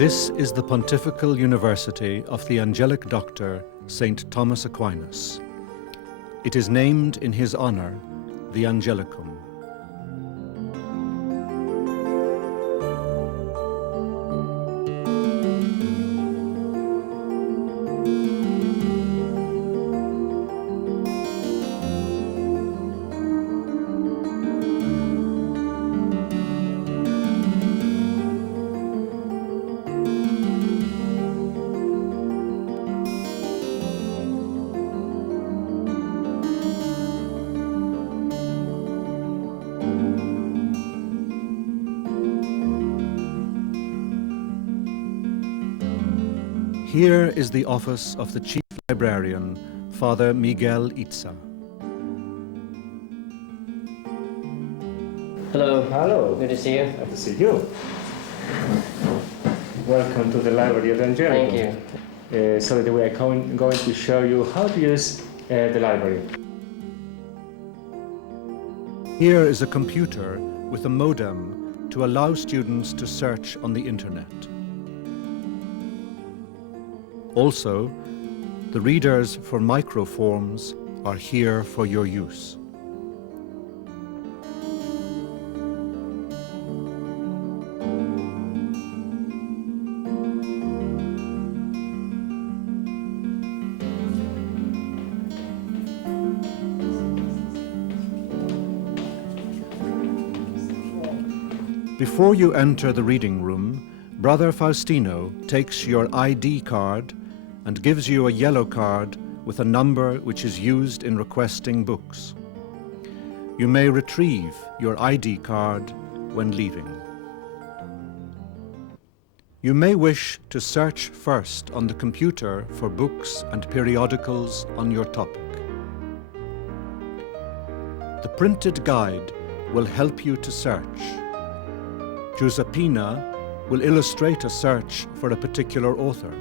This is the Pontifical University of the Angelic Doctor, St. Thomas Aquinas. It is named in his honor, the Angelicum. Here is the office of the Chief Librarian, Father Miguel Itza. Hello. Hello. Good to see you. Glad to see you. Welcome to the Library of Angelicum. Thank you. So today we are going to show you how to use the library. Here is a computer with a modem to allow students to search on the internet. Also, the readers for microforms are here for your use. Before you enter the reading room, Brother Faustino takes your ID card and gives you a yellow card with a number which is used in requesting books. You may retrieve your ID card when leaving. You may wish to search first on the computer for books and periodicals on your topic. The printed guide will help you to search. Giuseppina will illustrate a search for a particular author.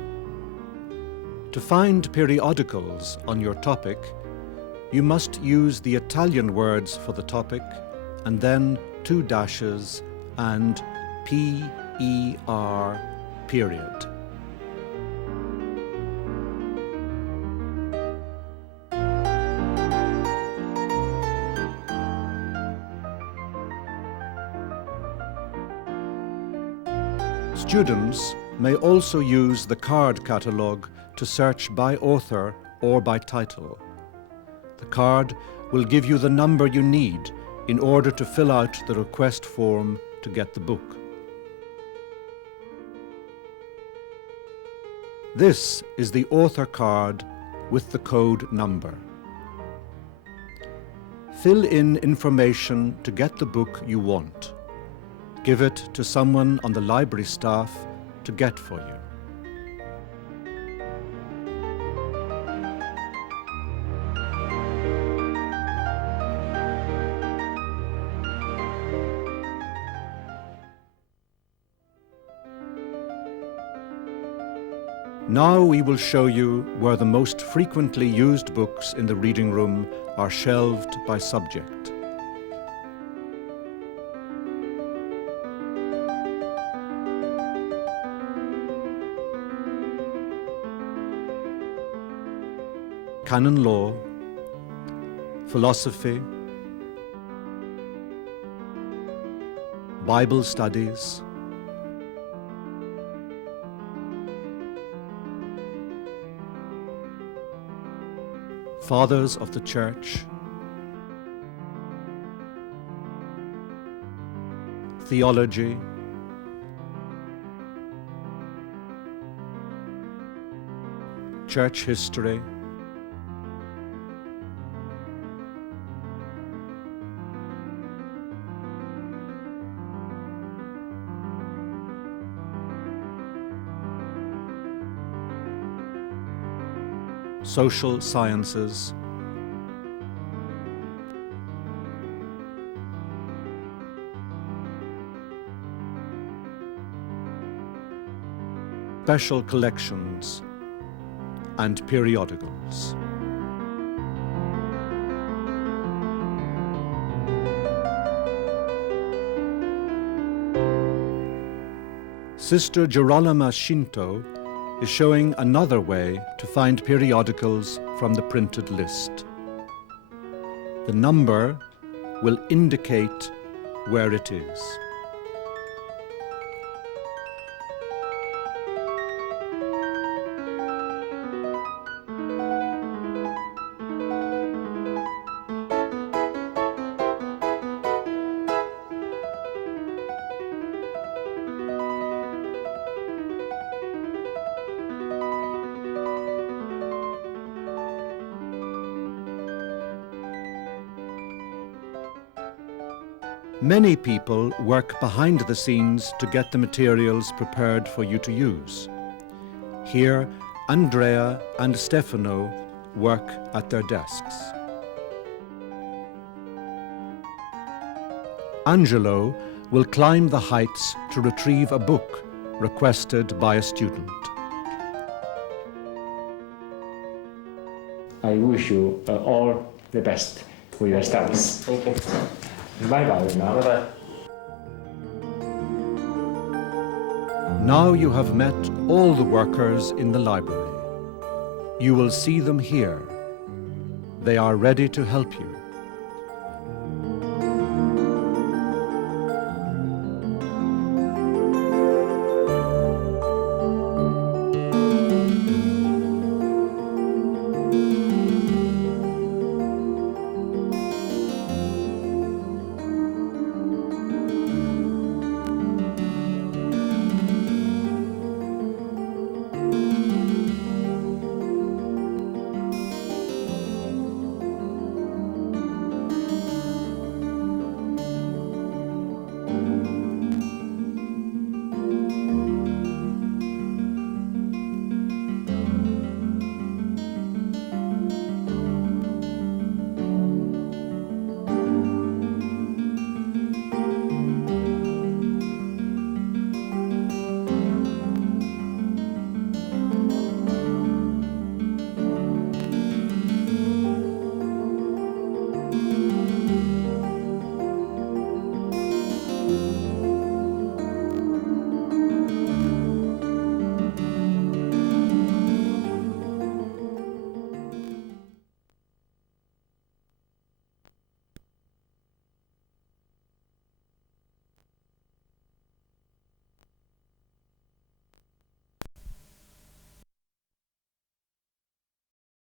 To find periodicals on your topic, you must use the Italian words for the topic and then 2 dashes and P-E-R period. Students may also use the card catalogue to search by author or by title. The card will give you the number you need in order to fill out the request form to get the book. This is the author card with the code number. Fill in information to get the book you want. Give it to someone on the library staff to get for you. Now we will show you where the most frequently used books in the reading room are shelved by subject. Canon law, philosophy, Bible studies, Fathers of the Church, theology, church history, social sciences, special collections, and periodicals. Sister Girolama Shinto is showing another way to find periodicals from the printed list. The number will indicate where it is. Many people work behind the scenes to get the materials prepared for you to use. Here, Andrea and Stefano work at their desks. Angelo will climb the heights to retrieve a book requested by a student. I wish you all the best for your studies. Thank you. Bye-bye now. Bye-bye. Now you have met all the workers in the library. You will see them here. They are ready to help you.